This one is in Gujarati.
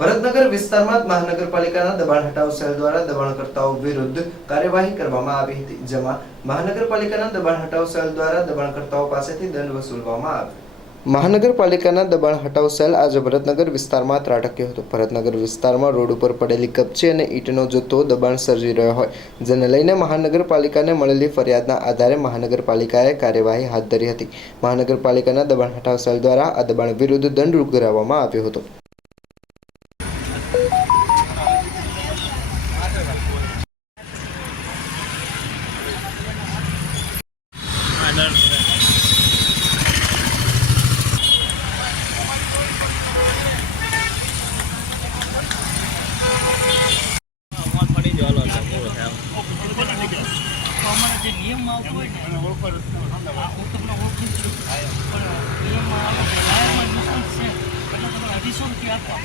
ભરતનગર વિસ્તારમાં મહાનગરપાલિકાના દબાણ હટાવ સેલ દ્વારા દબાણકર્તાઓ વિરુદ્ધ કાર્યવાહી કરવામાં આવી હતી, જેમાં મહાનગરપાલિકાના દબાણ હટાવ સેલ દ્વારા દબાણકર્તાઓ પાસેથી દંડ વસૂલવામાં આવ્યો। મહાનગરપાલિકાના દબાણ હટાવ સેલ આજે ભરતનગર વિસ્તારમાં ત્રાટક્યો હતો। ભરતનગર વિસ્તારમાં રોડ ઉપર પડેલી કપચી અને ઈંટનો જથ્થો દબાણ સર્જી રહ્યો હોય, જેને લઈને મહાનગરપાલિકાને મળેલી ફરિયાદના આધારે મહાનગરપાલિકાએ કાર્યવાહી હાથ ધરી હતી। મહાનગરપાલિકાના દબાણ હટાવ સેલ દ્વારા આ દબાણ વિરુદ્ધ દંડ ઉઘરાવવામાં આવ્યો હતો। ₹250 આપવા